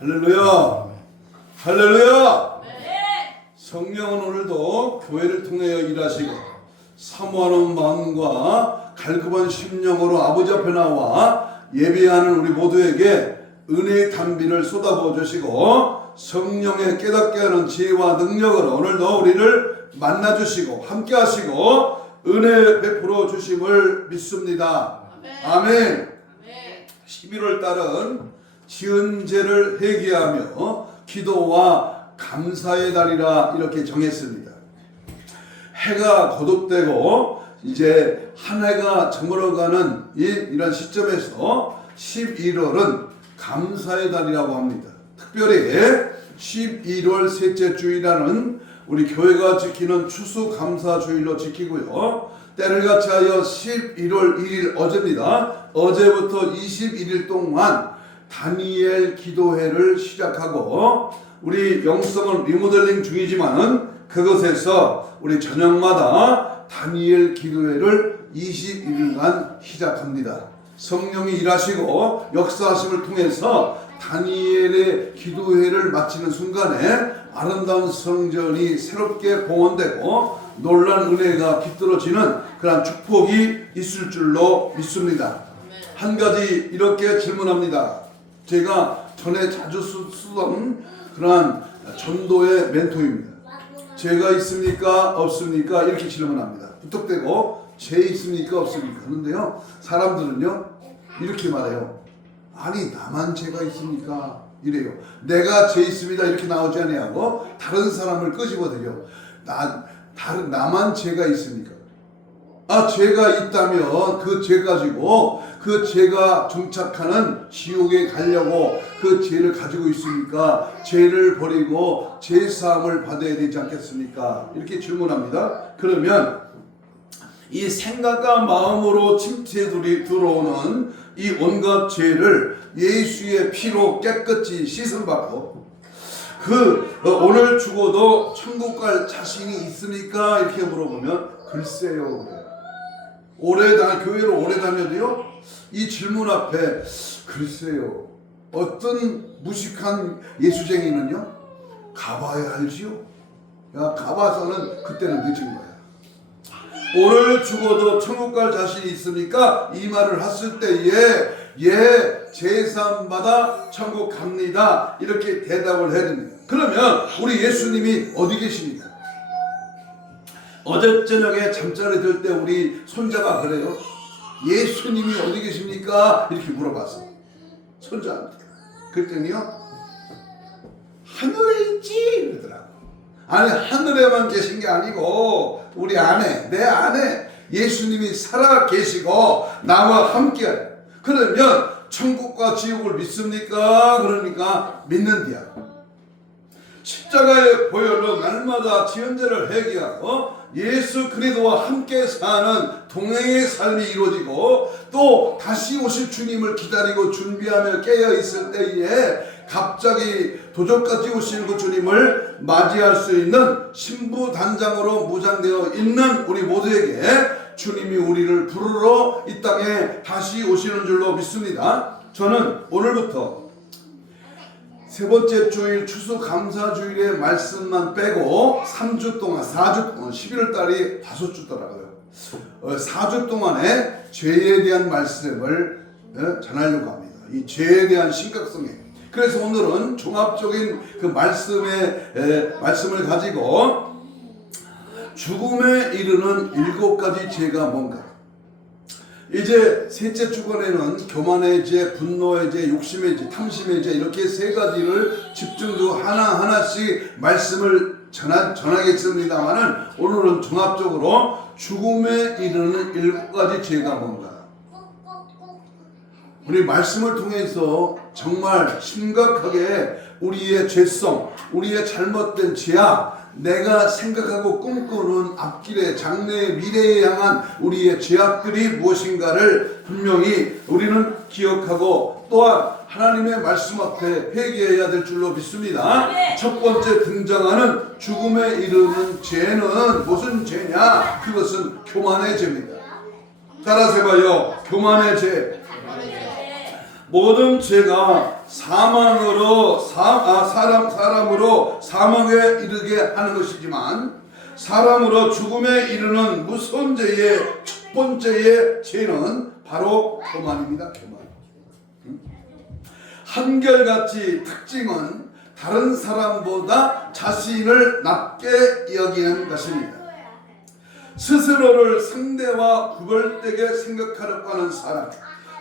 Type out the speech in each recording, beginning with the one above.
할렐루야. 할렐루야. 성령은 오늘도 교회를 통하여 일하시고 사모하는 마음과 갈급한 심령으로 아버지 앞에 나와 예배하는 우리 모두에게 은혜의 단비를 쏟아부어 주시고 성령의 깨닫게 하는 지혜와 능력으로 오늘도 우리를 만나주시고 함께 하시고 은혜 베풀어 주심을 믿습니다. 아멘. 11월 달은 지은 죄를 회개하며 기도와 감사의 달이라 이렇게 정했습니다. 해가 거듭되고 이제 한 해가 저물어가는 이런 시점에서 11월은 감사의 달이라고 합니다. 특별히 11월 셋째 주일이라는 우리 교회가 지키는 추수감사주일로 지키고요. 때를 같이 하여 11월 1일 어제입니다. 어제부터 21일 동안 다니엘 기도회를 시작하고 우리 영성은 리모델링 중이지만은 그것에서 우리 저녁마다 다니엘 기도회를 21일간 시작합니다. 성령이 일하시고 역사하심을 통해서 다니엘의 기도회를 마치는 순간에 아름다운 성전이 새롭게 봉헌되고 놀란 은혜가 깃들어지는 그런 축복이 있을 줄로 믿습니다. 한 가지 이렇게 질문합니다. 제가 전에 자주 쓰던 그러한 전도의 멘토입니다. 죄가 있습니까? 없습니까? 이렇게 질문합니다. 부탁되고 죄 있습니까? 없습니까? 그런데요, 사람들은요 이렇게 말해요. 아니 나만 죄가 있습니까? 이래요. 내가 죄 있습니다 이렇게 나오지 아니하고 다른 사람을 끄집어들여. 나만 죄가 있습니까? 죄가 있다면 그 죄 가지고 그 죄가 정착하는 지옥에 가려고 그 죄를 가지고 있습니까? 죄를 버리고 죄사함을 받아야 되지 않겠습니까? 이렇게 질문합니다. 그러면 이 생각과 마음으로 침체에 들어오는 이 온갖 죄를 예수의 피로 깨끗이 씻음받고 오늘 죽어도 천국 갈 자신이 있습니까? 이렇게 물어보면 글쎄요. 교회를 오래 다녀도요 이 질문 앞에 글쎄요. 어떤 무식한 예수쟁이는요 가봐야 알지요. 가봐서는 그때는 늦은 거야. 오늘 죽어도 천국 갈 자신이 있습니까? 이 말을 했을 때에 제사함 받아 천국 갑니다 이렇게 대답을 해야 됩니다. 그러면 우리 예수님이 어디 계십니까? 어제 저녁에 잠자리 들 때 우리 손자가 그래요. 예수님이 어디 계십니까? 이렇게 물어봤어요. 손자한테. 그랬더니요 하늘에 있지 이러더라고. 아니 하늘에만 계신 게 아니고 우리 안에, 내 안에 예수님이 살아 계시고 나와 함께. 그러면 천국과 지옥을 믿습니까? 그러니까 믿는디야. 십자가의 보혈로 날마다 지은 죄를 회개하고 예수 그리스도와 함께 사는 동행의 삶이 이루어지고 또 다시 오실 주님을 기다리고 준비하며 깨어 있을 때에 갑자기 도적같이 오시는 그 주님을 맞이할 수 있는 신부단장으로 무장되어 있는 우리 모두에게 주님이 우리를 부르러 이 땅에 다시 오시는 줄로 믿습니다. 저는 오늘부터 세 번째 주일 추수감사주일의 말씀만 빼고 3주 동안 4주 동안 11월 달이 5주더라고요. 4주 동안에 죄에 대한 말씀을 전하려고 합니다. 이 죄에 대한 심각성에. 그래서 오늘은 종합적인 그 말씀을 가지고 죽음에 이르는 7가지 죄가 뭔가. 이제 셋째 주간에는 교만의 죄, 분노의 죄, 욕심의 죄, 탐심의 죄 이렇게 3가지를 집중적으로 하나하나씩 말씀을 전하겠습니다만은 오늘은 종합적으로 죽음에 이르는 7가지 죄가 뭔가. 우리 말씀을 통해서 정말 심각하게 우리의 죄성, 우리의 잘못된 죄악, 내가 생각하고 꿈꾸는 앞길의 장래의 미래에 향한 우리의 죄악들이 무엇인가를 분명히 우리는 기억하고 또한 하나님의 말씀 앞에 회개해야 될 줄로 믿습니다. 첫 번째 등장하는 죽음에 이르는 죄는 무슨 죄냐? 그것은 교만의 죄입니다. 따라서 해봐요. 교만의 죄. 모든 죄가 사람으로 사망에 이르게 하는 것이지만 사람으로 죽음에 이르는 무서운 죄의 첫 번째의 죄는 바로 교만입니다. 교만. 한결같이 특징은 다른 사람보다 자신을 낮게 여기는 것입니다. 스스로를 상대와 구별되게 생각하려고 하는 사람,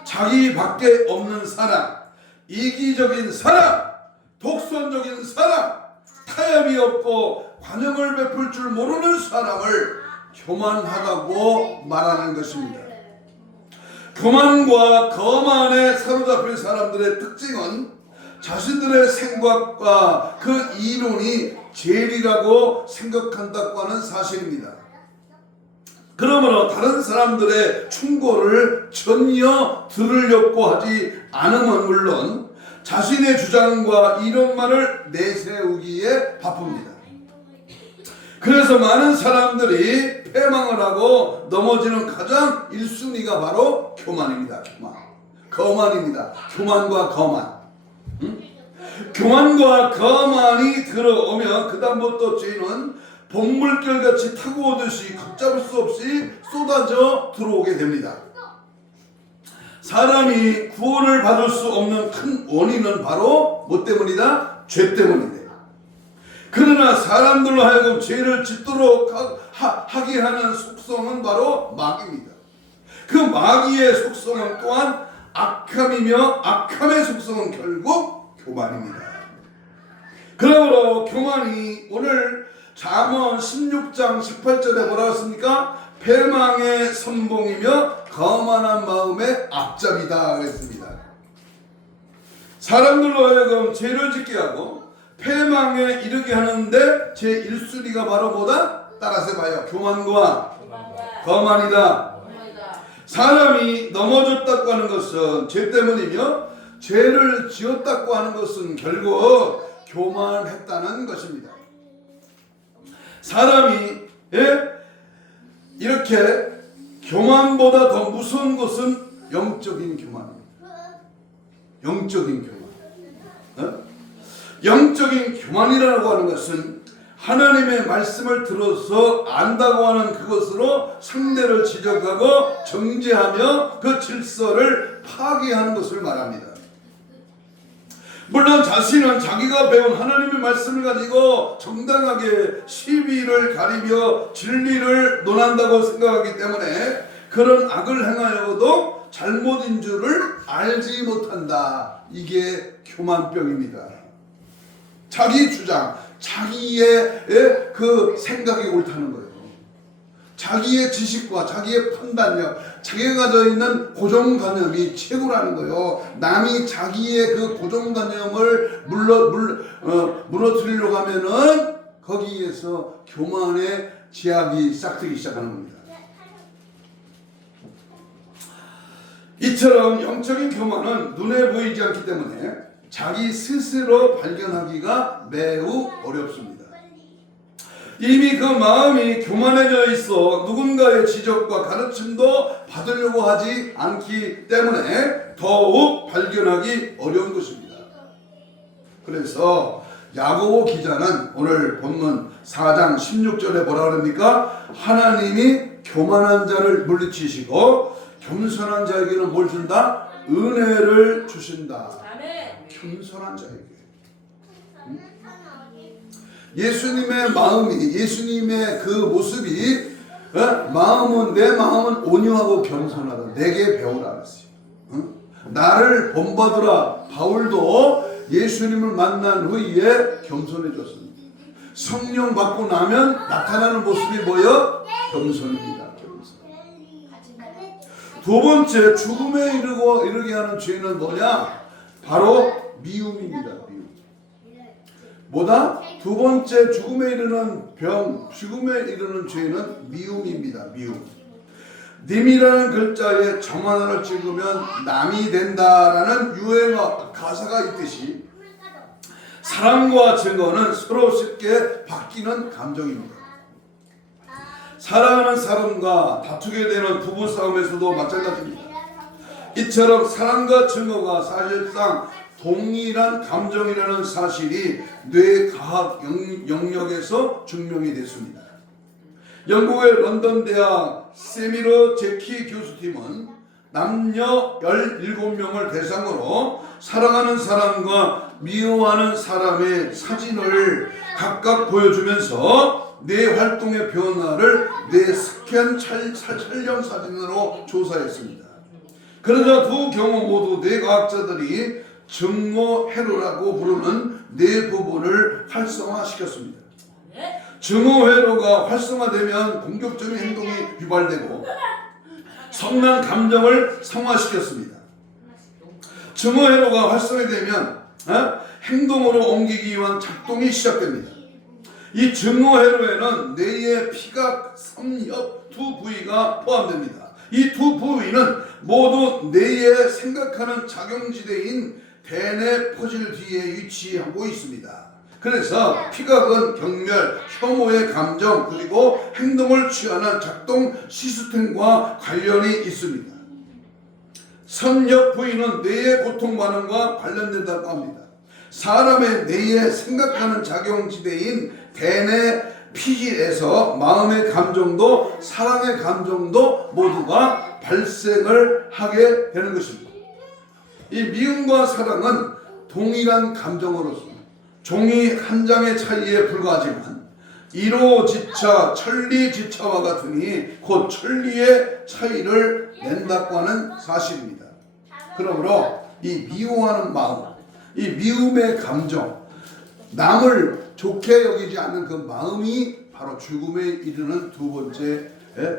자기밖에 없는 사람, 이기적인 사람, 독선적인 사람, 타협이 없고 관용을 베풀 줄 모르는 사람을 교만하다고 말하는 것입니다. 교만과 거만에 사로잡힌 사람들의 특징은 자신들의 생각과 그 이론이 제일이라고 생각한다고 하는 사실입니다. 그러므로 다른 사람들의 충고를 전혀 들으려고 하지 않으면 물론 자신의 주장과 이론만을 내세우기에 바쁩니다. 그래서 많은 사람들이 패망을 하고 넘어지는 가장 1순위가 바로 교만입니다. 거만입니다. 교만과 거만. 교만과 거만이 들어오면 그 다음부터 죄는 봄물결같이 타고 오듯이 걷잡을 수 없이 쏟아져 들어오게 됩니다. 사람이 구원을 받을 수 없는 큰 원인은 바로 뭐 때문이다? 죄 때문인데. 그러나 사람들로 하여금 죄를 짓도록 하게 하는 속성은 바로 마귀입니다. 그 마귀의 속성은 또한 악함이며 악함의 속성은 결국 교만입니다. 그러므로 교만이 오늘 잠언 16장 18절에 뭐라고 했습니까? 패망의 선봉이며 거만한 마음의 앞잡이다 그랬습니다. 사람들로 하여금 죄를 짓게 하고 패망에 이르게 하는데 제 1순위가 바로 뭐다? 따라서 봐요. 교만과 거만이다. 사람이 넘어졌다고 하는 것은 죄 때문이며 죄를 지었다고 하는 것은 결국 교만했다는 것입니다. 사람이 이렇게 교만보다 더 무서운 것은 영적인 교만입니다. 영적인 교만. 영적인 교만이라고 하는 것은 하나님의 말씀을 들어서 안다고 하는 그것으로 상대를 지적하고 정죄하며 그 질서를 파괴하는 것을 말합니다. 물론 자신은 자기가 배운 하나님의 말씀을 가지고 정당하게 시비를 가리며 진리를 논한다고 생각하기 때문에 그런 악을 행하여도 잘못인 줄을 알지 못한다. 이게 교만병입니다. 자기 주장, 자기의 그 생각이 옳다는 거예요. 자기의 지식과 자기의 판단력, 자기가 가져 있는 고정관념이 최고라는 거예요. 남이 자기의 그 고정관념을 무너뜨리려고 하면은 거기에서 교만의 제약이 싹트기 시작하는 겁니다. 이처럼 영적인 교만은 눈에 보이지 않기 때문에 자기 스스로 발견하기가 매우 어렵습니다. 이미 그 마음이 교만해져 있어 누군가의 지적과 가르침도 받으려고 하지 않기 때문에 더욱 발견하기 어려운 것입니다. 그래서 야고보 기자는 오늘 본문 4장 16절에 뭐라 그럽니까? 하나님이 교만한 자를 물리치시고 겸손한 자에게는 뭘 준다? 은혜를 주신다. 겸손한 자에게. 예수님의 마음이, 예수님의 그 모습이 마음은, 내 마음은 온유하고 겸손하다. 내게 배우라 그랬어요. 나를 본받으라. 바울도 예수님을 만난 후에 겸손해졌습니다. 성령 받고 나면 나타나는 모습이 뭐예요? 겸손입니다. 겸손. 두 번째, 죽음에 이르게 하는 죄는 뭐냐? 바로 미움입니다. 미움. 뭐다? 두 번째 죽음에 이르는 병, 죽음에 이르는 죄는 미움입니다. 미움. 님이라는 글자에 점 하나를 찍으면 남이 된다라는 유행어 가사가 있듯이 사랑과 증오는 서로 쉽게 바뀌는 감정입니다. 사랑하는 사람과 다투게 되는 부부싸움에서도 마찬가지입니다. 이처럼 사랑과 증오가 사실상 동일한 감정이라는 사실이 뇌과학 영역에서 증명이 됐습니다. 영국의 런던 대학 세미러 제키 교수팀은 남녀 17명을 대상으로 사랑하는 사람과 미워하는 사람의 사진을 각각 보여주면서 뇌 활동의 변화를 뇌 스캔 촬영 사진으로 조사했습니다. 그러자 두 경우 모두 뇌과학자들이 증오회로라고 부르는 뇌 부분을 활성화시켰습니다. 증오회로가 활성화되면 공격적인 행동이 유발되고 선한 감정을 성화시켰습니다. 증오회로가 활성화되면 행동으로 옮기기 위한 작동이 시작됩니다. 이 증오회로에는 뇌의 피각, 섬엽 두 부위가 포함됩니다. 이 두 부위는 모두 뇌의 생각하는 작용지대인 대뇌 퍼질 뒤에 위치하고 있습니다. 그래서 피각은 경멸, 혐오의 감정 그리고 행동을 취하는 작동 시스템과 관련이 있습니다. 섬엽 부위는 뇌의 고통 반응과 관련된다고 합니다. 사람의 뇌에 생각하는 작용지대인 대뇌 피질에서 마음의 감정도 사랑의 감정도 모두가 발생을 하게 되는 것입니다. 이 미움과 사랑은 동일한 감정으로서 종이 한 장의 차이에 불과하지만 이로지차, 천리지차와 같으니 곧 천리의 차이를 낸다고 하는 사실입니다. 그러므로 이 미워하는 마음, 이 미움의 감정, 남을 좋게 여기지 않는 그 마음이 바로 죽음에 이르는 두 번째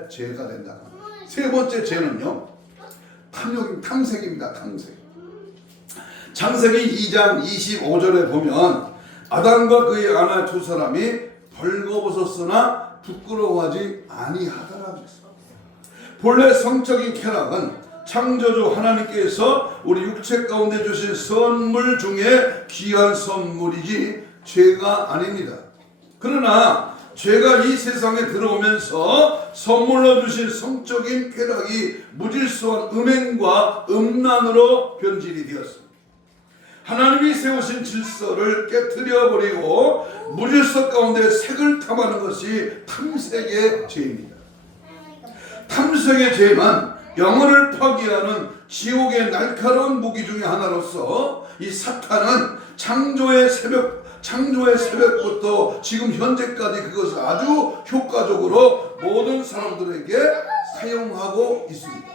죄가 된다. 세 번째 죄는요, 탐색입니다. 탐색. 창세기 2장 25절에 보면 아담과 그의 아내 두 사람이 벌거벗었으나 부끄러워하지 아니하더라. 본래 성적인 쾌락은 창조주 하나님께서 우리 육체 가운데 주신 선물 중에 귀한 선물이지 죄가 아닙니다. 그러나 죄가 이 세상에 들어오면서 선물로 주신 성적인 쾌락이 무질서한 음행과 음란으로 변질이 되었습니다. 하나님이 세우신 질서를 깨트려 버리고 무질서 가운데 색을 탐하는 것이 탐색의 죄입니다. 탐색의 죄는 영혼을 파괴하는 지옥의 날카로운 무기 중에 하나로서 이 사탄은 창조의 새벽부터 지금 현재까지 그것을 아주 효과적으로 모든 사람들에게 사용하고 있습니다.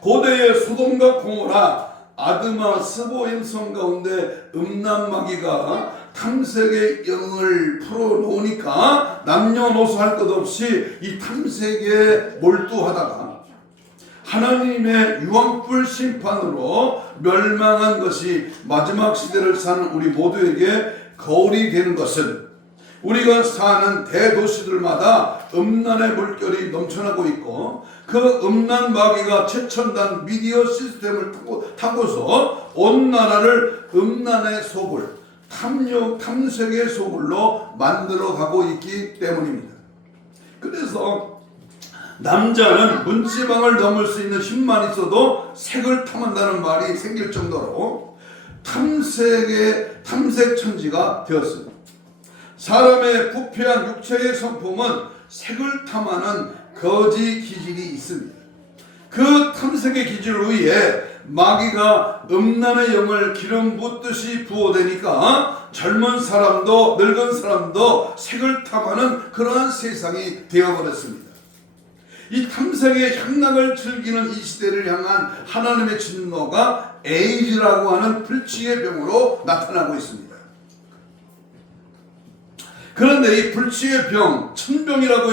고대의 소돔과 고모라, 아드마, 스보임 성 가운데 음란마귀가 탐색의 영을 풀어놓으니까 남녀노소 할 것 없이 이 탐색에 몰두하다가 하나님의 유황불 심판으로 멸망한 것이 마지막 시대를 사는 우리 모두에게 거울이 되는 것은 우리가 사는 대도시들마다 음란의 물결이 넘쳐나고 있고 그 음란 마귀가 최첨단 미디어 시스템을 타고서 온 나라를 음란의 소굴, 탐색의 소굴로 만들어가고 있기 때문입니다. 그래서 남자는 문지방을 넘을 수 있는 힘만 있어도 색을 탐한다는 말이 생길 정도로 탐색 천지가 되었습니다. 사람의 부패한 육체의 성품은 색을 탐하는 거지 기질이 있습니다. 그 탐색의 기질을 위해 마귀가 음란의 영을 기름 붓듯이 부어대니까 젊은 사람도 늙은 사람도 색을 탐하는 그러한 세상이 되어버렸습니다. 이 탐색의 향락을 즐기는 이 시대를 향한 하나님의 진노가 에이즈라고 하는 불치의 병으로 나타나고 있습니다. 그런데 이 불치의 병, 천병이라고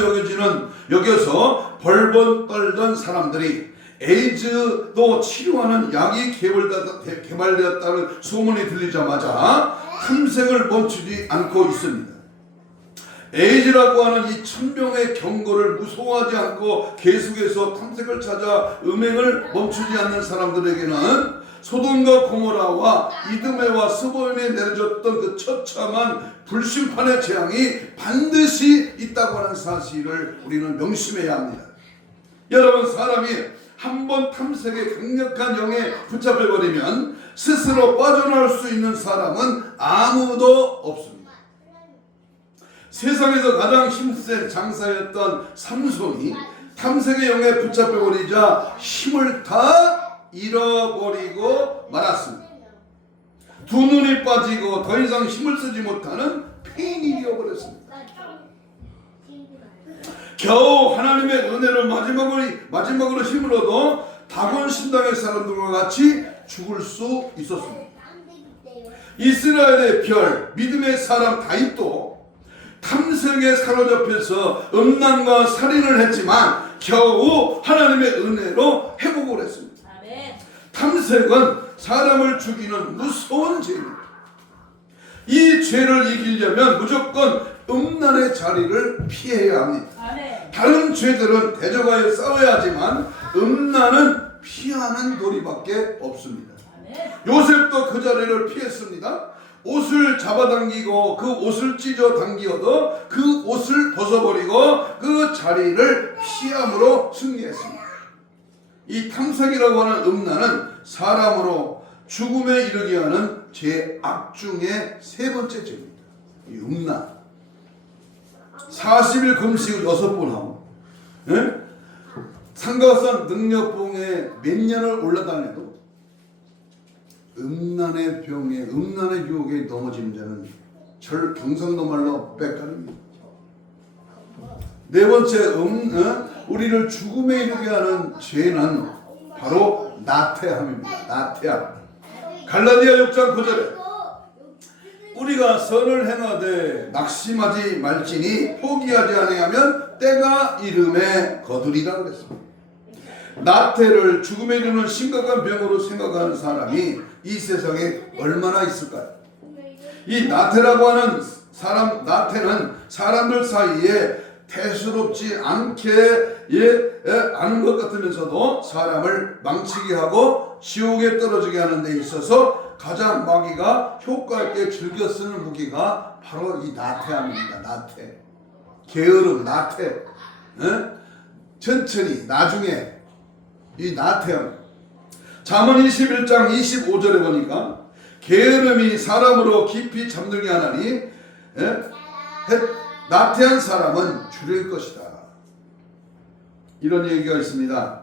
여겨서 벌벌 떨던 사람들이 에이즈도 치료하는 약이 개발되었다는 소문이 들리자마자 탐색을 멈추지 않고 있습니다. 에이즈라고 하는 이 천병의 경고를 무서워하지 않고 계속해서 탐색을 찾아 음행을 멈추지 않는 사람들에게는 소돔과 고모라와 이드메와 스보임에 내려졌던 그 처참한 불심판의 재앙이 반드시 있다고 하는 사실을 우리는 명심해야 합니다. 여러분, 사람이 한 번 탐색에 강력한 영에 붙잡혀버리면 스스로 빠져나올 수 있는 사람은 아무도 없습니다. 세상에서 가장 힘센 장사였던 삼손이 탐색의 영에 붙잡혀버리자 힘을 다 잃어버리고 말았습니다. 두 눈이 빠지고 더 이상 힘을 쓰지 못하는 폐인이 되어버렸습니다. 겨우 하나님의 은혜를 마지막으로 힘을 얻어 다곤 신당의 사람들과 같이 죽을 수 있었습니다. 이스라엘의 별 믿음의 사람 다윗도 탐색에 사로잡혀서 음란과 살인을 했지만 겨우 하나님의 은혜로 회복을 했습니다. 탐색은 사람을 죽이는 무서운 죄입니다. 이 죄를 이기려면 무조건 음란의 자리를 피해야 합니다. 다른 죄들은 대적하여 싸워야 하지만 음란은 피하는 도리밖에 없습니다. 요셉도 그 자리를 피했습니다. 옷을 잡아당기고 그 옷을 찢어 당기어도 그 옷을 벗어버리고 그 자리를 피함으로 승리했습니다. 이 탐색이라고 하는 음란은 사람으로 죽음에 이르게 하는 죄악 중에 세 번째 죄입니다. 이 음란 40일 금식을 6번 하고 상가산 능력봉에 몇 년을 올라다녀도 음란의 병에 음란의 유혹에 넘어지는 자는 경상도 말로 빽가릅니다. 네 번째 우리를 죽음에 이르게 하는 죄는 바로 나태함입니다. 나태함. 갈라디아 6장 9절에 우리가 선을 행하되 낙심하지 말지니 포기하지 아니하면 때가 이름에 거두리라 그랬습니다. 나태를 죽음에 이르는 심각한 병으로 생각하는 사람이 이 세상에 얼마나 있을까요? 이 나태라고 하는 나태는 사람들 사이에 대수롭지 않게 아는 것 같으면서도 사람을 망치게 하고 지옥에 떨어지게 하는 데 있어서 가장 마귀가 효과 있게 즐겨 쓰는 무기가 바로 이 나태함입니다. 나태, 게으름, 나태. 천천히 나중에 이 나태함. 잠언 21장 25절에 보니까 게으름이 사람으로 깊이 잠들게 하나니 나태한 사람은 줄일 것이다. 이런 얘기가 있습니다.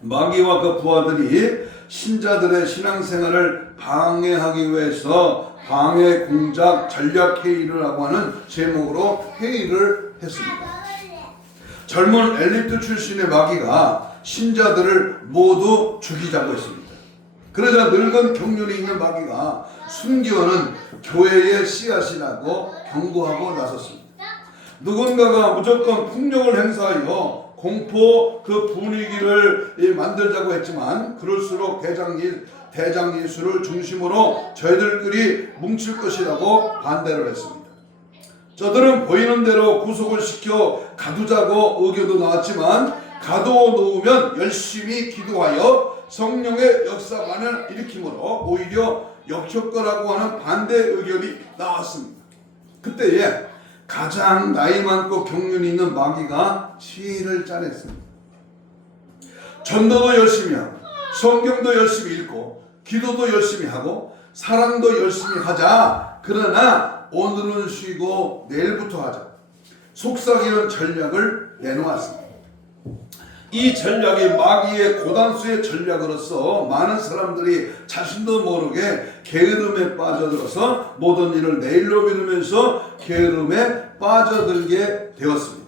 마귀와 그 부하들이 신자들의 신앙생활을 방해하기 위해서 방해 공작 전략 회의를 하고 하는 제목으로 회의를 했습니다. 젊은 엘리트 출신의 마귀가 신자들을 모두 죽이자고 했습니다. 그러자 늙은 경륜이 있는 마귀가 순교는 교회의 씨앗이라고 경고하고 나섰습니다. 누군가가 무조건 폭력을 행사하여 공포 그 분위기를 만들자고 했지만 그럴수록 대장 예수를 중심으로 저희들끼리 뭉칠 것이라고 반대를 했습니다. 저들은 보이는 대로 구속을 시켜 가두자고 의견도 나왔지만 가둬놓으면 열심히 기도하여 성령의 역사만을 일으키므로 오히려 역효과라고 하는 반대 의견이 나왔습니다. 그때에 가장 나이 많고 경륜이 있는 마귀가 지혜를 짜냈습니다. 전도도 열심히 하고 성경도 열심히 읽고 기도도 열심히 하고 사랑도 열심히 하자. 그러나 오늘은 쉬고 내일부터 하자. 속삭이는 전략을 내놓았습니다. 이 전략이 마귀의 고단수의 전략으로서 많은 사람들이 자신도 모르게 게으름에 빠져들어서 모든 일을 내일로 미루면서 게으름에 빠져들게 되었습니다.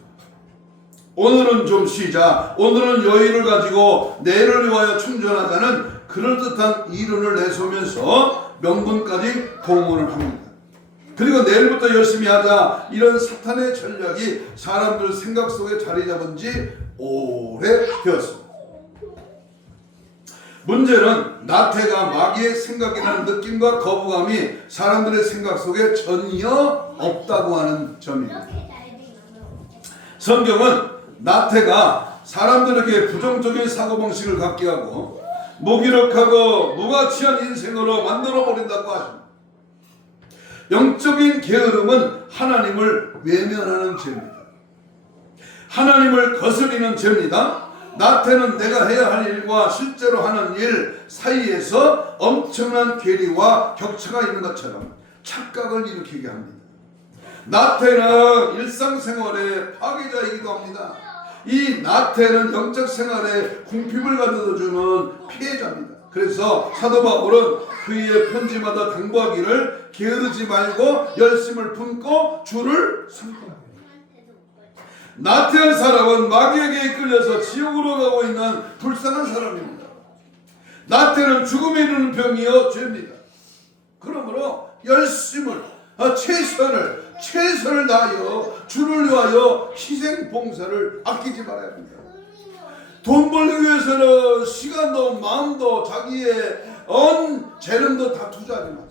오늘은 좀 쉬자, 오늘은 여유를 가지고 내일을 위하여 충전하자는 그럴듯한 이론을 내세우면서 명분까지 동원을 합니다. 그리고 내일부터 열심히 하자, 이런 사탄의 전략이 사람들 생각 속에 자리 잡은 지 오래되었습니다. 문제는 나태가 마귀의 생각이라는 느낌과 거부감이 사람들의 생각 속에 전혀 없다고 하는 점입니다. 성경은 나태가 사람들에게 부정적인 사고방식을 갖게 하고 무기력하고 무가치한 인생으로 만들어버린다고 하십니다. 영적인 게으름은 하나님을 외면하는 죄입니다. 하나님을 거스리는 죄입니다. 나태는 내가 해야 할 일과 실제로 하는 일 사이에서 엄청난 괴리와 격차가 있는 것처럼 착각을 일으키게 합니다. 나태는 일상생활의 파괴자이기도 합니다. 이 나태는 영적 생활에 궁핍을 가져다주는 피해자입니다. 그래서 사도 바울은 그의 편지마다 당부하기를 게으르지 말고 열심을 품고 주를 섬기라. 나태한 사람은 마귀에게 이끌려서 지옥으로 가고 있는 불쌍한 사람입니다. 나태는 죽음에 이르는 병이요 죄입니다. 그러므로 열심을 최선을 다하여 주를 위하여 희생 봉사를 아끼지 말아야 합니다. 돈 벌기 위해서는 시간도 마음도 자기의 재능도 다 투자하지 마세요.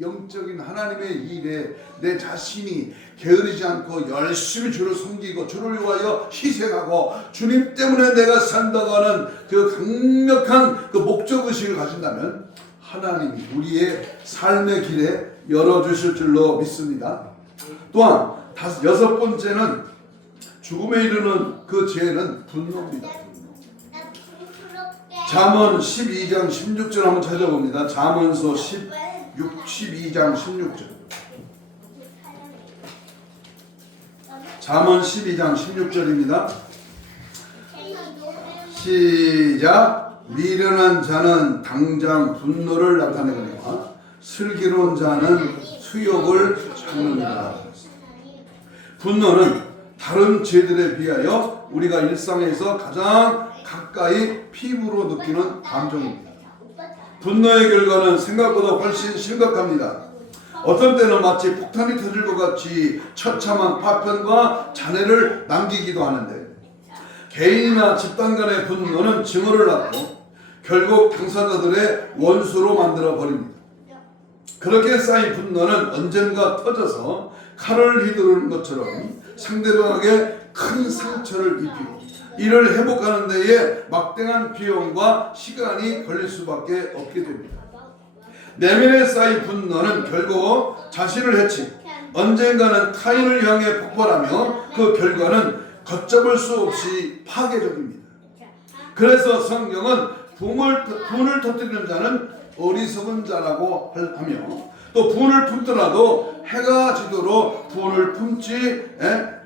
영적인 하나님의 일에 내 자신이 게으르지 않고 열심히 주를 섬기고 주를 위하여 희생하고 주님 때문에 내가 산다고 하는 그 강력한 그 목적의식을 가진다면 하나님이 우리의 삶의 길에 열어주실 줄로 믿습니다. 또한 여섯 번째는 죽음에 이르는 그 죄는 분노입니다. 잠언 12장 16절 한번 찾아봅니다. 잠언서 12장 16절. 잠언 12장 16절입니다. 시작. 미련한 자는 당장 분노를 나타내거니와 슬기로운 자는 수욕을 참느니라. 분노는 다른 죄들에 비하여 우리가 일상에서 가장 가까이 피부로 느끼는 감정입니다. 분노의 결과는 생각보다 훨씬 심각합니다. 어떤 때는 마치 폭탄이 터질 것 같이 처참한 파편과 잔해를 남기기도 하는데 개인이나 집단 간의 분노는 증오를 낳고 결국 당사자들의 원수로 만들어 버립니다. 그렇게 쌓인 분노는 언젠가 터져서 칼을 휘두르는 것처럼 상대방에게 큰 상처를 입히고 이를 회복하는 데에 막대한 비용과 시간이 걸릴 수밖에 없게 됩니다. 내면에 쌓인 분노는 결국 자신을 해치고 언젠가는 타인을 향해 폭발하며 그 결과는 걷잡을 수 없이 파괴적입니다. 그래서 성경은 분을 터뜨리는 자는 어리석은 자라고 하며 또 분을 품더라도 해가 지도록 분을 품지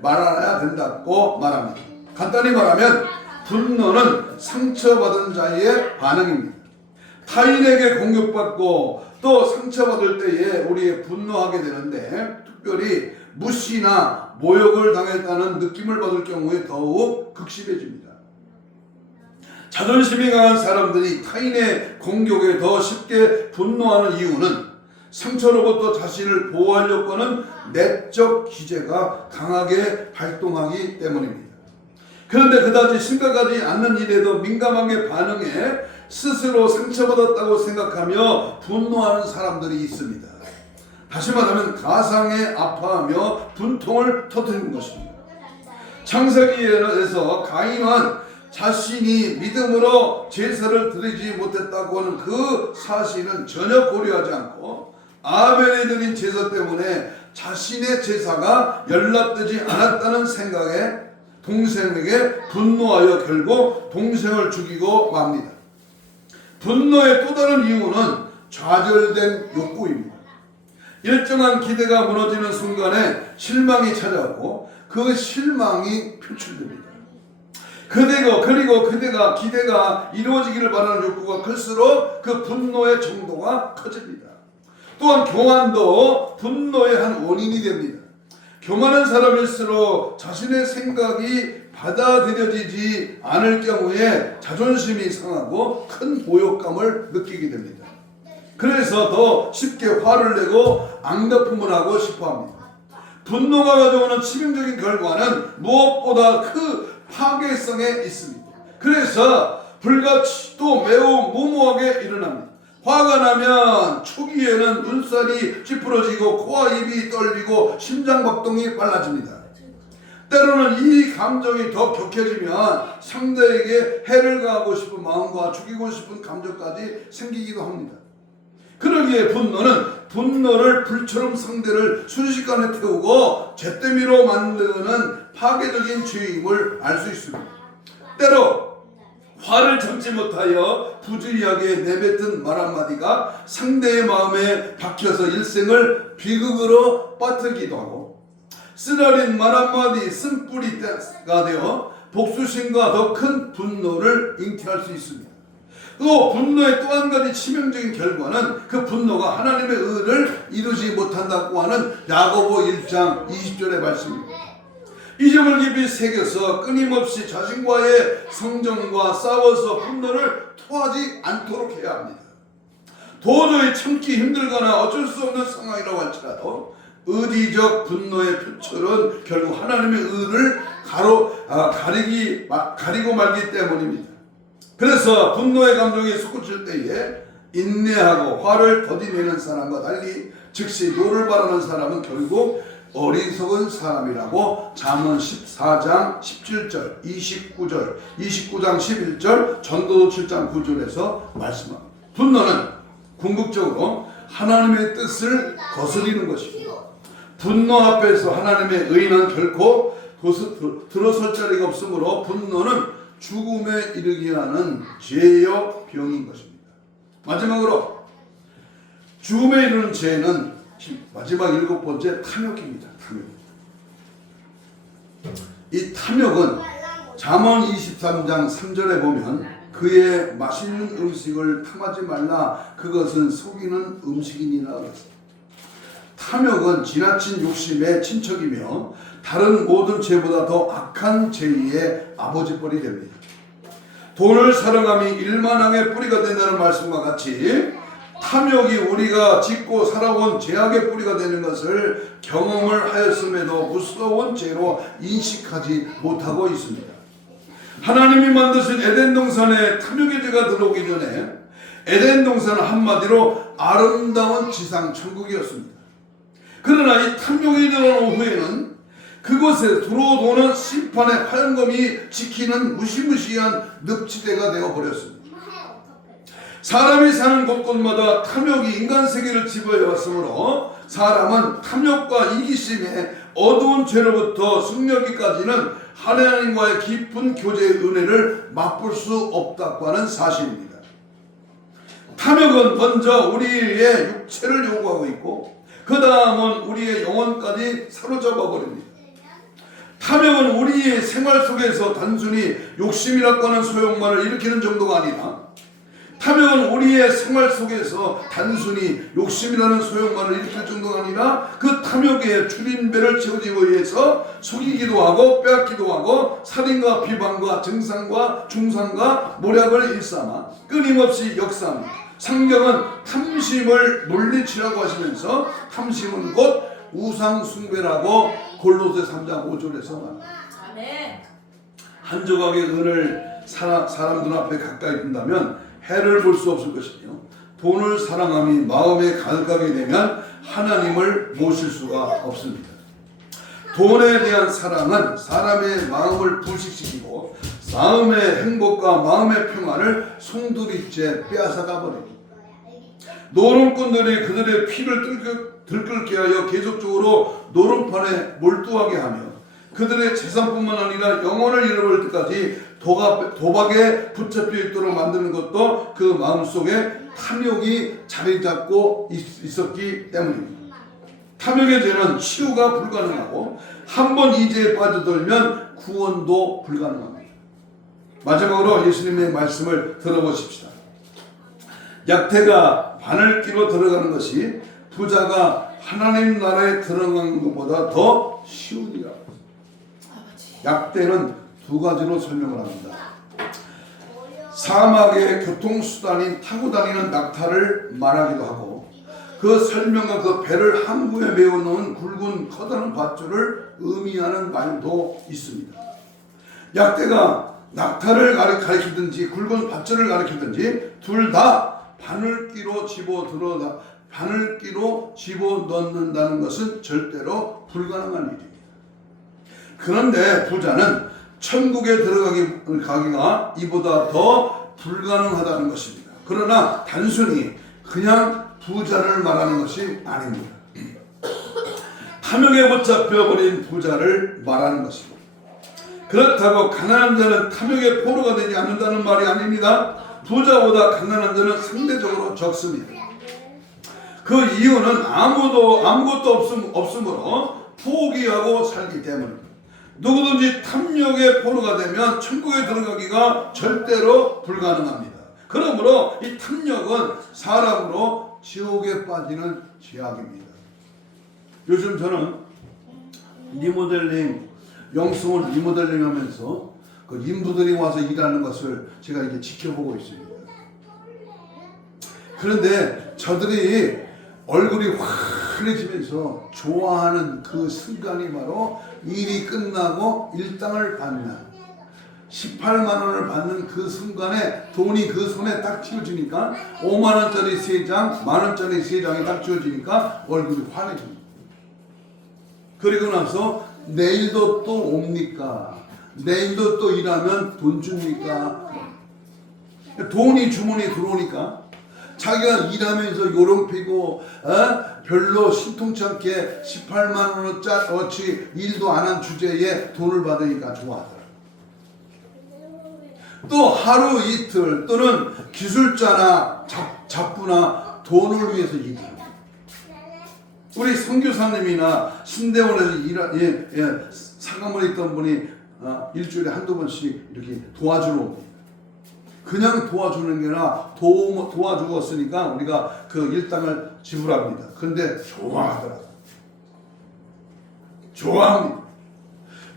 말아야 된다고 말합니다. 간단히 말하면 분노는 상처받은 자의 반응입니다. 타인에게 공격받고 또 상처받을 때에 우리 분노하게 되는데 특별히 무시나 모욕을 당했다는 느낌을 받을 경우에 더욱 극심해집니다. 자존심이 강한 사람들이 타인의 공격에 더 쉽게 분노하는 이유는 상처로부터 자신을 보호하려고 하는 내적 기제가 강하게 발동하기 때문입니다. 그런데 그다지 심각하지 않는 일에도 민감하게 반응해 스스로 상처받았다고 생각하며 분노하는 사람들이 있습니다. 다시 말하면 가상에 아파하며 분통을 터뜨리는 것입니다. 창세기에서 가인은 자신이 믿음으로 제사를 드리지 못했다고 하는 그 사실은 전혀 고려하지 않고 아벨이 드린 제사 때문에 자신의 제사가 연락되지 않았다는 생각에 동생에게 분노하여 결국 동생을 죽이고 맙니다. 분노의 또 다른 이유는 좌절된 욕구입니다. 일정한 기대가 무너지는 순간에 실망이 찾아오고 그 실망이 표출됩니다. 그리고 기대가 이루어지기를 바라는 욕구가 클수록 그 분노의 정도가 커집니다. 또한 교만도 분노의 한 원인이 됩니다. 교만한 사람일수록 자신의 생각이 받아들여지지 않을 경우에 자존심이 상하고 큰 모욕감을 느끼게 됩니다. 그래서 더 쉽게 화를 내고 앙다품을 하고 싶어합니다. 분노가 가져오는 치명적인 결과는 무엇보다 그 파괴성에 있습니다. 그래서 불같이 또 매우 무모하게 일어납니다. 화가 나면 초기에는 눈살이 찌푸러지고 코와 입이 떨리고 심장박동이 빨라집니다. 때로는 이 감정이 더 격해지면 상대에게 해를 가하고 싶은 마음과 죽이고 싶은 감정까지 생기기도 합니다. 그러기에 분노를 불처럼 상대를 순식간에 태우고 잿더미로 만드는 파괴적인 죄임을 알 수 있습니다. 때로 화를 참지 못하여 부주의하게 내뱉은 말 한마디가 상대의 마음에 박혀서 일생을 비극으로 빠뜨리기도 하고, 쓰라린 말 한마디 쓴뿌리가 되어 복수심과 더 큰 분노를 잉태할 수 있습니다. 또 분노의 또 한 가지 치명적인 결과는 그 분노가 하나님의 의를 이루지 못한다고 하는 야고보 1장 20절의 말씀입니다. 이 점을 깊이 새겨서 끊임없이 자신과의 성정과 싸워서 분노를 토하지 않도록 해야 합니다. 도저히 참기 힘들거나 어쩔 수 없는 상황이라고 할지라도 의지적 분노의 표출은 결국 하나님의 의를 가리고 말기 때문입니다. 그래서 분노의 감정이 솟구칠 때에 인내하고 화를 더디내는 사람과 달리 즉시 노를 바라는 사람은 결국 어리석은 사람이라고 잠언 14장 17절, 29장 11절, 전도서 7장 9절에서 말씀합니다. 분노는 궁극적으로 하나님의 뜻을 거스리는 것입니다. 분노 앞에서 하나님의 의는 결코 들어설 자리가 없으므로 분노는 죽음에 이르게 하는 죄요 병인 것입니다. 마지막으로 죽음에 이르는 죄는 마지막 7번째 탐욕입니다. 이 탐욕은 잠언 23장 3절에 보면 그의 맛있는 음식을 탐하지 말라 그것은 속이는 음식이니라 그랬습니다. 탐욕은 지나친 욕심의 친척이며 다른 모든 죄보다 더 악한 죄의 아버지뻘이 됩니다. 돈을 사랑함이 일만항의 뿌리가 된다는 말씀과 같이 탐욕이 우리가 짓고 살아온 죄악의 뿌리가 되는 것을 경험을 하였음에도 무서운 죄로 인식하지 못하고 있습니다. 하나님이 만드신 에덴 동산에 탐욕의 죄가 들어오기 전에 에덴 동산은 한마디로 아름다운 지상 천국이었습니다. 그러나 이 탐욕이 들어온 후에는 그곳에 들어오는 심판의 화염검이 지키는 무시무시한 늪지대가 되어버렸습니다. 사람이 사는 곳곳마다 탐욕이 인간 세계를 지배해왔으므로 사람은 탐욕과 이기심의 어두운 죄로부터 승리하기까지는 하나님과의 깊은 교제의 은혜를 맛볼 수 없다고 하는 사실입니다. 탐욕은 먼저 우리의 육체를 요구하고 있고 그 다음은 우리의 영혼까지 사로잡아 버립니다. 탐욕은 우리의 생활 속에서 단순히 욕심이라고 하는 소용만을 일으키는 정도가 아니라 탐욕은 우리의 생활 속에서 단순히 욕심이라는 소용만을 일으킬 정도가 아니라 그 탐욕의 줄임배를 채우기 위해서 속이기도 하고 빼앗기도 하고 살인과 비방과 증상과 중상과 모략을 일삼아 끊임없이 역사합니다. 성경은 탐심을 물리치라고 하시면서 탐심은 곧 우상 숭배라고 골로새 3장 5절에서 말합니다. 한 조각의 은을 사람 눈앞에 가까이 둔다면 해를 볼 수 없을 것이며 돈을 사랑함이 마음에 가득하게 되면 하나님을 모실 수가 없습니다. 돈에 대한 사랑은 사람의 마음을 불식시키고 마음의 행복과 마음의 평안을 송두리째 빼앗아가 버립니다. 노름꾼들이 그들의 피를 들끓게 하여 계속적으로 노름판에 몰두하게 하며 그들의 재산뿐만 아니라 영혼을 잃어버릴 때까지 도박에 붙잡혀 있도록 만드는 것도 그 마음속에 탐욕이 자리 잡고 있었기 때문입니다. 탐욕의 죄는 치유가 불가능하고 한 번 이 죄에 빠져들면 구원도 불가능합니다. 마지막으로 예수님의 말씀을 들어보십시다. 약태가 바늘기로 들어가는 것이 부자가 하나님 나라에 들어가는 것보다 더 쉬우니라. 약대는 두 가지로 설명을 합니다. 사막의 교통수단인 타고 다니는 낙타를 말하기도 하고 그 설명과 그 배를 항구에 메워놓은 굵은 커다란 밧줄을 의미하는 말도 있습니다. 약대가 낙타를 가리키든지 굵은 밧줄을 가리키든지 둘 다 바늘기로 집어넣는다는 것은 절대로 불가능한 일입니다. 그런데 부자는 천국에 들어가기가 이보다 더 불가능하다는 것입니다. 그러나 단순히 그냥 부자를 말하는 것이 아닙니다. 탐욕에 붙잡혀버린 부자를 말하는 것입니다. 그렇다고 가난한 자는 탐욕의 포로가 되지 않는다는 말이 아닙니다. 부자보다 가난한 자는 상대적으로 적습니다. 그 이유는 아무것도 없으므로 포기하고 살기 때문입니다. 누구든지 탐욕의 포로가 되면 천국에 들어가기가 절대로 불가능합니다. 그러므로 이 탐욕은 사람으로 지옥에 빠지는 죄악입니다. 요즘 저는 리모델링, 영성을 리모델링 하면서 그 인부들이 와서 일하는 것을 제가 이렇게 지켜보고 있습니다. 그런데 저들이 얼굴이 환해지면서 좋아하는 그 순간이 바로 일이 끝나고 일당을 받는 18만 원을 받는 그 순간에 돈이 그 손에 딱 쥐어지니까 5만 원짜리 3장, 만 원짜리 3장이 딱 쥐어지니까 얼굴이 환해집니다. 그리고 나서 내일도 또 옵니까? 내일도 또 일하면 돈 줍니까? 돈이 주머니에 들어오니까 자기가 일하면서 요령피고 별로 신통치 않게 18만 원어치 일도 안 한 주제에 돈을 받으니까 좋아하더라. 또 하루 이틀 또는 기술자나 잡부나 돈을 위해서 일합니다. 우리 선교사님이나 신대원에서 사관원에 있던 분이 일주일에 한두 번씩 이렇게 도와주러 옵니다. 그냥 도와주는 게 아니라 도와주었으니까 우리가 그 일당을 지불합니다. 그런데 좋아하더라고요. 좋아합니다.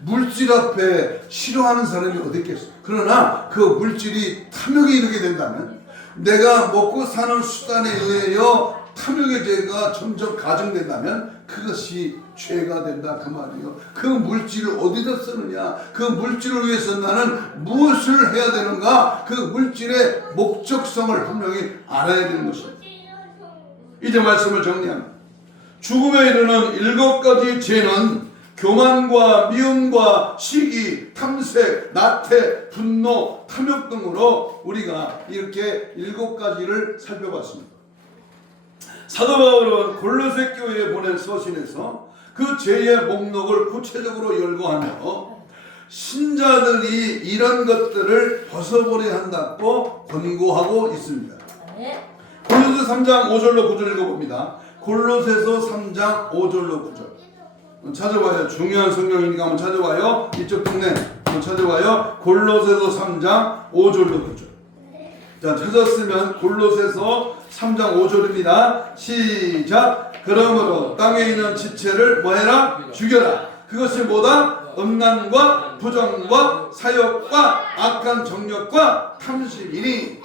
물질 앞에 싫어하는 사람이 어디 있겠어요. 그러나 그 물질이 탐욕에 이르게 된다면 내가 먹고 사는 수단에 의하여 탐욕의 죄가 점점 가중된다면 그것이 죄가 된다 그 말이에요. 그 물질을 어디다 쓰느냐, 그 물질을 위해서 나는 무엇을 해야 되는가, 그 물질의 목적성을 분명히 알아야 되는 것입니다. 이제 말씀을 정리합니다. 죽음에 이르는 7가지 죄는 교만과 미움과 시기, 탐색, 나태, 분노, 탐욕 등으로 우리가 이렇게 7가지를 살펴봤습니다. 사도 바울은 골로새 교회에 보낸 서신에서 그 죄의 목록을 구체적으로 열거하며 신자들이 이런 것들을 벗어버려야 한다고 권고하고 있습니다. 골로새 3장 5절로 9절 읽어봅니다. 골로새서 3장 5절로 9절 찾아봐요. 중요한 성경이니까 한번 찾아봐요. 이쪽 동네 한번 찾아봐요. 골로새서 3장 5절로 9절. 자, 찾았으면 골로새서 3장 5절입니다. 시작. 그러므로 땅에 있는 지체를 뭐해라? 죽여라. 그것이 뭐다? 음란과 부정과 사욕과 악한 정욕과 탐심이니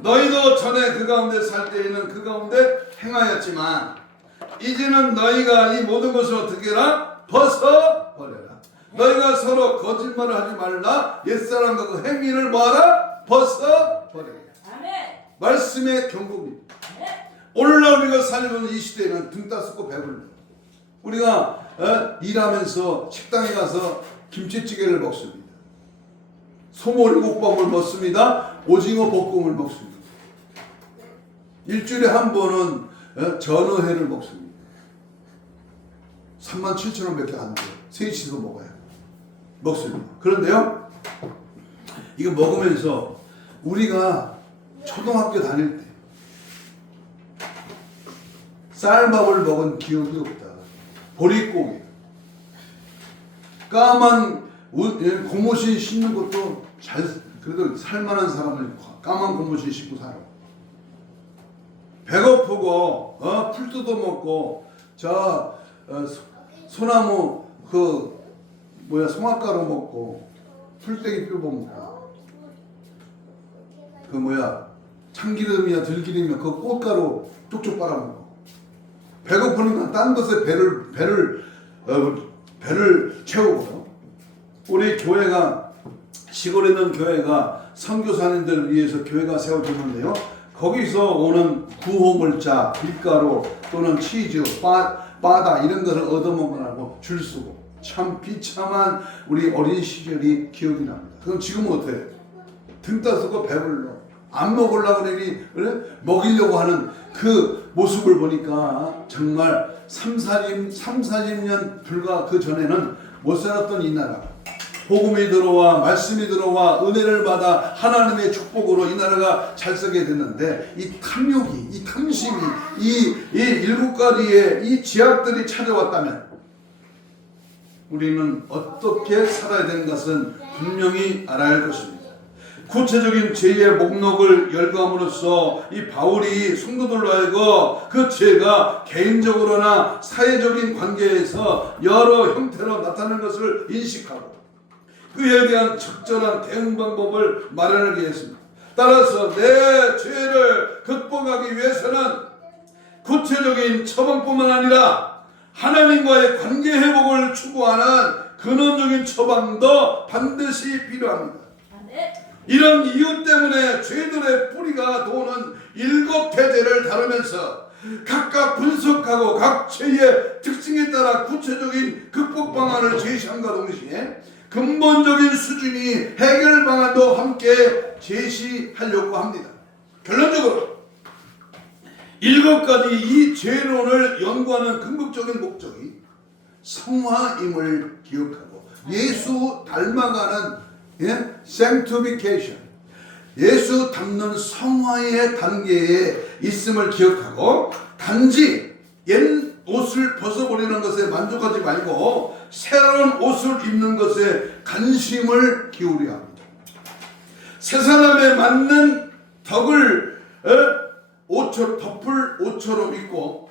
너희도 전에 그 가운데 살 때에는 그 가운데 행하였지만 이제는 너희가 이 모든 것을 어떻게 해라? 벗어버려라. 너희가 서로 거짓말을 하지 말라. 옛사람과 그 행위를 뭐하라? 벗어버려라. 말씀의 경고입니다. 오늘날 우리가 살고 있는 이 시대에는 등 따숩고 배불러. 우리가 일하면서 식당에 가서 김치찌개를 먹습니다. 소머리국밥을 먹습니다. 오징어 볶음을 먹습니다. 일주일에 한 번은 전어회를 먹습니다. 37,000원밖에 안 돼요. 셋이서 먹어요. 먹습니다. 그런데요, 이거 먹으면서 우리가 초등학교 다닐 때 쌀밥을 먹은 기억이 없다. 보릿고기, 까만 고무신 신는 것도 그래도 살만한 사람은 까만 고무신 신고 살아. 배고프고 풀 뜯어 먹고 소나무 송화가루 먹고 풀떼기 뼈 먹고 참기름이야 들기름이야 그 꽃가루 쪽쪽 빨아먹고 배고프니까 딴 것에 배를 채우고 우리 교회가 시골에 있는 교회가 선교사님들을 위해서 교회가 세워졌는데요. 거기서 오는 구호물자, 밀가루 또는 치즈, 바다 이런 것을 얻어먹으라고 줄 서고 참 비참한 우리 어린 시절이 기억이 납니다. 그럼 지금은 어때요? 등 따숩고 배불러 안 먹으려고 그러니 먹이려고 하는 그 모습을 보니까 정말 30, 40년 불과 그 전에는 못 살았던 이 나라 복음이 들어와 말씀이 들어와 은혜를 받아 하나님의 축복으로 이 나라가 잘 서게 됐는데 이 탐욕이 이 탐심이 이 일곱 가지의 이 죄악들이 찾아왔다면 우리는 어떻게 살아야 되는 것은 분명히 알아야 할 것입니다. 구체적인 죄의 목록을 열거함으로써 이 바울이 성도들로 하여금 그 죄가 개인적으로나 사회적인 관계에서 여러 형태로 나타나는 것을 인식하고 그에 대한 적절한 대응 방법을 마련하게 했습니다. 따라서 내 죄를 극복하기 위해서는 구체적인 처방뿐만 아니라 하나님과의 관계 회복을 추구하는 근원적인 처방도 반드시 필요합니다. 이런 이유 때문에 죄들의 뿌리가 도는 7대제를 다루면서 각각 분석하고 각 죄의 특징에 따라 구체적인 극복 방안을 제시함과 동시에 근본적인 수준이 해결 방안도 함께 제시하려고 합니다. 결론적으로 7가지 이 죄론을 연구하는 궁극적인 목적이 성화임을 기억하고 예수 닮아가는 sanctification, 예수 닮는 성화의 단계에 있음을 기억하고 단지 옛 옷을 벗어버리는 것에 만족하지 말고 새로운 옷을 입는 것에 관심을 기울여야 합니다. 새 사람에 맞는 덕을 덮을 옷처럼 입고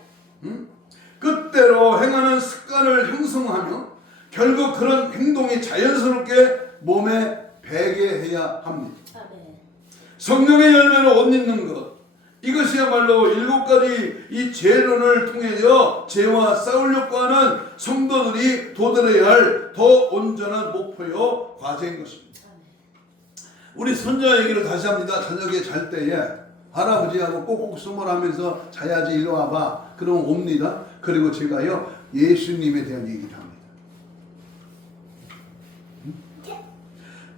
끝대로 행하는 습관을 형성하며 결국 그런 행동이 자연스럽게 몸에 배게 해야 합니다. 성령의 열매로 옷 입는 것, 이것이야말로 7가지 이 죄론을 통해서 죄와 싸우려고 하는 성도들이 도달해야 할 더 온전한 목표요 과제인 것입니다. 우리 손자 얘기를 다시 합니다. 저녁에 잘 때에 할아버지하고 꼭꼭 수몰하면서 자야지 이리 와봐. 그러면 옵니다. 그리고 제가요 예수님에 대한 얘기를 합니다.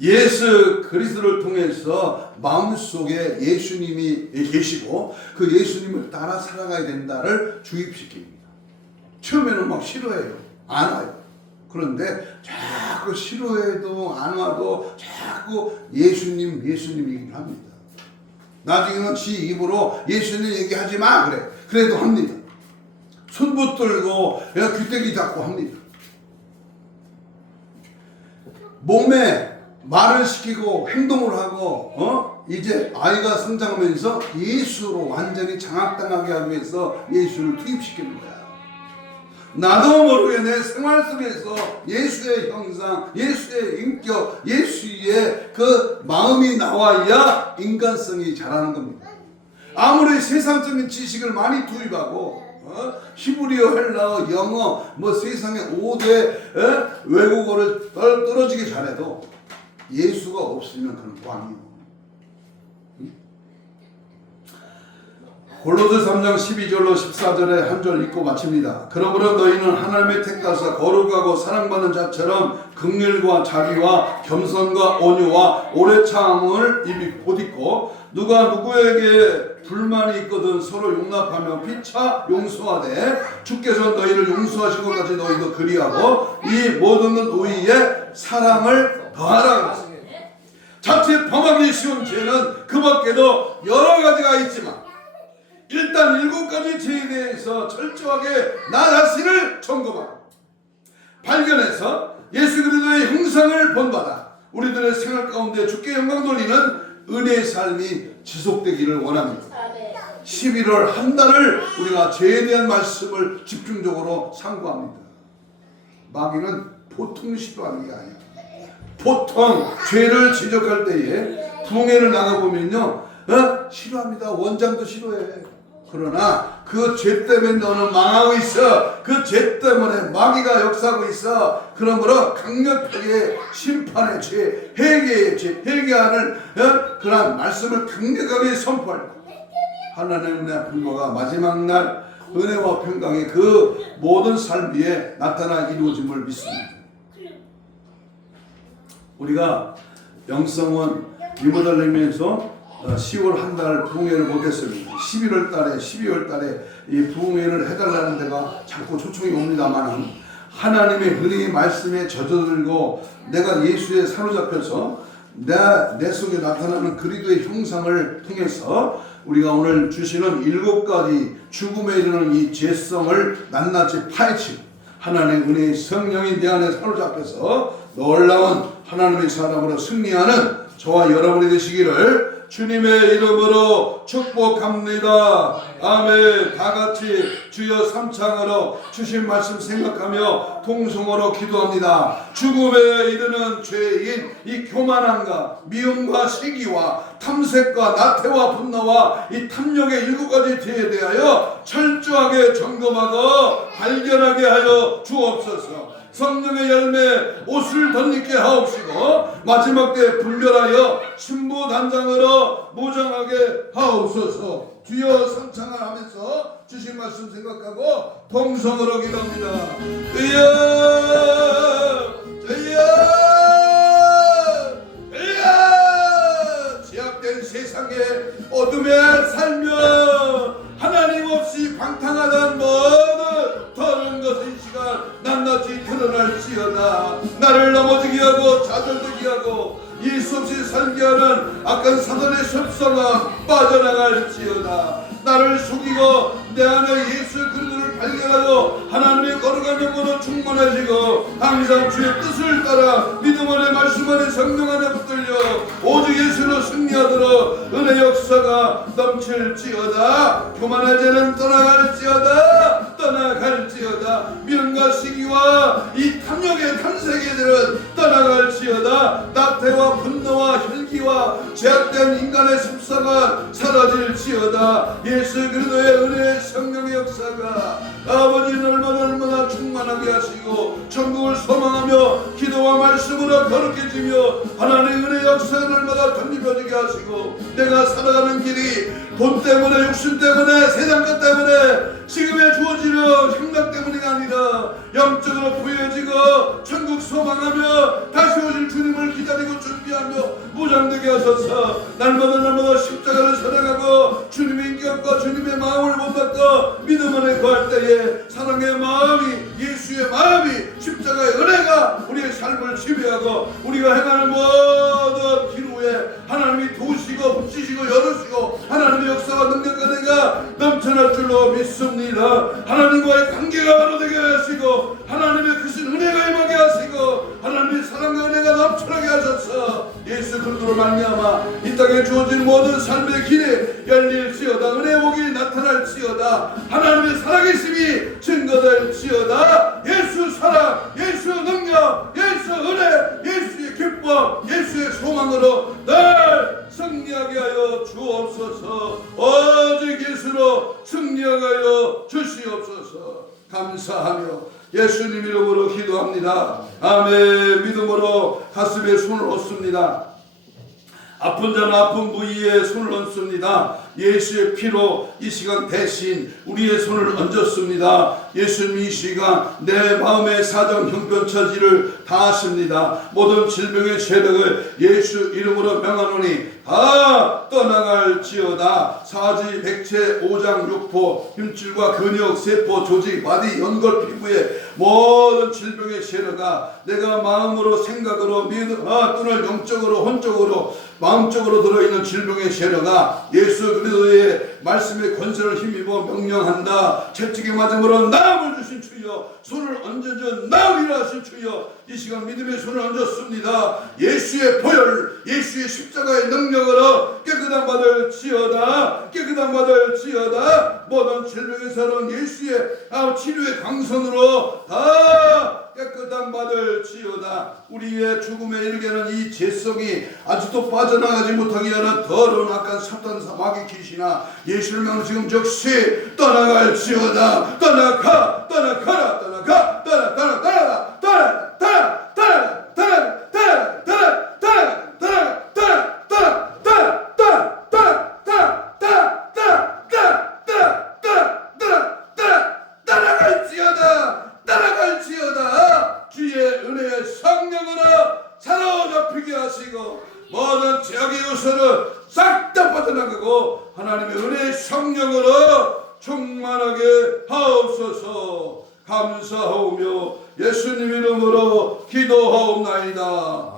예수 그리스도를 통해서 마음속에 예수님이 계시고 그 예수님을 따라 살아가야 된다를 주입시킵니다. 처음에는 막 싫어해요. 안 와요. 그런데 자꾸 싫어해도 안 와도 자꾸 예수님 얘기를 합니다. 나중에는 지 입으로 예수님 얘기하지 마 그래. 그래도 합니다. 손 붙들고 귀때기 잡고 합니다. 몸에 말을 시키고 행동을 하고 이제 아이가 성장하면서 예수로 완전히 장악당하게 하기 위해서 예수를 투입시키는 거야. 나도 모르게 내 생활 속에서 예수의 형상, 예수의 인격, 예수의 그 마음이 나와야 인간성이 자라는 겁니다. 아무리 세상적인 지식을 많이 투입하고 히브리어, 헬라어, 영어 세상의 5대 외국어를 떨어지게 잘해도 예수가 없으면 그건 꽝이에요. 골로새 3장 12절로 14절에 한 절 읽고 마칩니다. 그러므로 너희는 하나님의 택하사 거룩하고 사랑받는 자처럼 긍휼과 자비와 겸손과 온유와 오래 참음을 곧 입고 누가 누구에게 불만이 있거든 서로 용납하며 피차 용서하되 주께서 너희를 용서하신 것 같이 너희도 그리하고 이 모든 것 위에 사랑을 더하라 그랬습니다. 자칫 범하기 쉬운 죄는 그 밖에도 여러 가지가 있지만 일단 7가지 죄에 대해서 철저하게 나 자신을 점검하고 발견해서 예수 그리스도의 형상을 본받아 우리들의 생활 가운데 주께 영광 돌리는 은혜의 삶이 지속되기를 원합니다. 11월 한 달을 우리가 죄에 대한 말씀을 집중적으로 상고합니다. 마귀는 보통 싫어하는 게 아니에요. 보통 죄를 지적할 때에 부흥회를 나가보면요 싫어합니다. 원장도 싫어해. 그러나 그 죄 때문에 너는 망하고 있어. 그 죄 때문에 마귀가 역사하고 있어. 그러므로 강력하게 심판의 죄, 회개의 죄, 회개하는 그런 말씀을 강력하게 선포할 하나님의 분노가 마지막 날 은혜와 평강의 그 모든 삶 위에 나타나 이루어짐을 믿습니다. 우리가 영성원 리모델링에서 10월 한 달 부흥회를 못했습니다. 11월 달에 12월 달에 이 부흥회를 해달라는 데가 자꾸 초청이 옵니다만 하나님의 은혜의 말씀에 젖어들고 내가 예수에 사로잡혀서 내 속에 나타나는 그리스도의 형상을 통해서 우리가 오늘 주시는 7가지 죽음에 이르는 이 죄성을 낱낱이 파헤치고 하나님의 은혜의 성령이 내 안에 사로잡혀서 놀라운 하나님의 사람으로 승리하는 저와 여러분이 되시기를 주님의 이름으로 축복합니다. 아멘. 다 같이 주여 삼창으로 주신 말씀 생각하며 통성으로 기도합니다. 죽음에 이르는 죄인 이 교만함과 미움과 시기와 탐색과 나태와 분노와 이 탐욕의 7가지 죄에 대하여 철저하게 점검하고 발견하게 하여 주옵소서. 성령의 열매 옷을 덧입게 하옵시고 마지막 때 분별하여 신부단장으로 무장하게 하옵소서. 주여 삼창을 하면서 주신 말씀 생각하고 통성으로 기도합니다. 주여 주여 주여 제약된 세상에 어둠에 살며 하나님 없이 방탕하던 모든 더러운 것의 시간 낱낱이 드러날지어다. 나를 넘어지게 하고 좌절되게 하고 일 수 없이 살게 하는 악한 사단의 섭성함 빠져나갈지어다. 나를 속이고 내 안에 예수 그리스도를 발견하고 하나님의 거룩한 영으로 충만해지고 항상 주의 뜻을 따라 믿음 안에 말씀 안에 성령 안에 붙들려 오직 예수로 승리하도록 은혜 역사가 넘칠지어다. 교만한 죄는 떠나갈지어다. 미움과 시기와 이 탐욕의 탐색애들은 떠나갈지어다. 나태와 분노와 혈기와 제약된 인간의 습성은 사라질지어다. 예수 그리스도의 은혜의 성령의 역사가 아버지는 얼마나 충만하게 하시고 천국을 소망하며 기도와 말씀으로 거룩해지며 하나님의 은혜의 역사가 얼마나 덧입혀지게 하시고 내가 살아가는 길이 돈 때문에 육신 때문에 세상 것 때문에 지금의 주어지는 형상 때문이 아니라 영적으로 부여지고 천국 소망하며 다시 오실 주님을 기다리고 준비하며 무장되게 하소서. 날마다 십자가를 사랑하고 주님의 인격과 주님의 마음을 본받고 믿음 안에 거할 때에 사랑의 마음이 예수의 마음이 십자가의 은혜가 우리의 삶을 지배하고 우리가 행하는 모든 길 위에 하나님이 도우시고 붙이시고 열으시고 하나님의 역사와 능력과 은혜가 넘쳐날 줄로 믿습니다. 하나님과의 관계가 바로 되게 하시고 하나님의 크신 은혜가 임하게 하시고 하나님의 사랑과 은혜가 넘쳐나게 하셔서 예수 그리스도로 말미암아 이 땅에 주어진 모든 삶의 길에 열릴지어다. 은혜의 복이 나타날지어다. 하나님의 살아계심이 증거될지어다. 예수 사랑, 예수 능력, 예수 은혜, 예수의 기쁨, 예수의 소망으로 늘 승리하게 하여 주옵소서. 오직 예수로 승리하게 하여 주시옵소서. 감사하며 예수님 이름으로 기도합니다. 아멘. 믿음으로 가슴에 손을 얹습니다. 아픈 자는 아픈 부위에 손을 얹습니다. 예수의 피로 이 시간 대신 우리의 손을 얹었습니다. 예수님 이 시간 내 마음의 사정 형편처지를 다 하십니다. 모든 질병의 세력을 예수 이름으로 명하노니 다 떠나갈지어다. 사지, 백체, 오장, 육포, 힘줄과 근육, 세포, 조직, 바디, 연골, 피부의 모든 질병의 세력가 내가 마음으로 생각으로 또는 영적으로 혼적으로 마음적으로 들어있는 질병의 세력가 예수 그리스도의 말씀의 권세를 힘입어 명령한다. 채찍에 맞음으로 나음을 주신 주여, 손을 얹어준 나음이라 하신 주여, 이 시간 믿음의 손을 얹었습니다. 예수의 보혈, 예수의 십자가의 능력으로 깨끗함 받을지어다. 깨끗함 받을지어다. 모든 질병에서는 예수의 치료의 강선으로 다 깨끗함 받을지어다. 우리의 죽음에 이르게는 이 죄성이 아직도 빠져나가지 못하게 하는 더러운 악한 사탄사 마귀 귀신아 예수를 명하는 지금 즉시 떠나갈지어다. 떠나가 떠나가라 떠나가 떠나 떠나 떠나 떠나 떠나 떠나 떠나 떠나 떠나 떠나 따라갈지어다. 주의 은혜의 성령으로 사로잡히게 하시고 모든 죄악의 요소를 싹 다 빠져나가고 하나님의 은혜의 성령으로 충만하게 하옵소서. 감사하오며 예수님 이름으로 기도하옵나이다.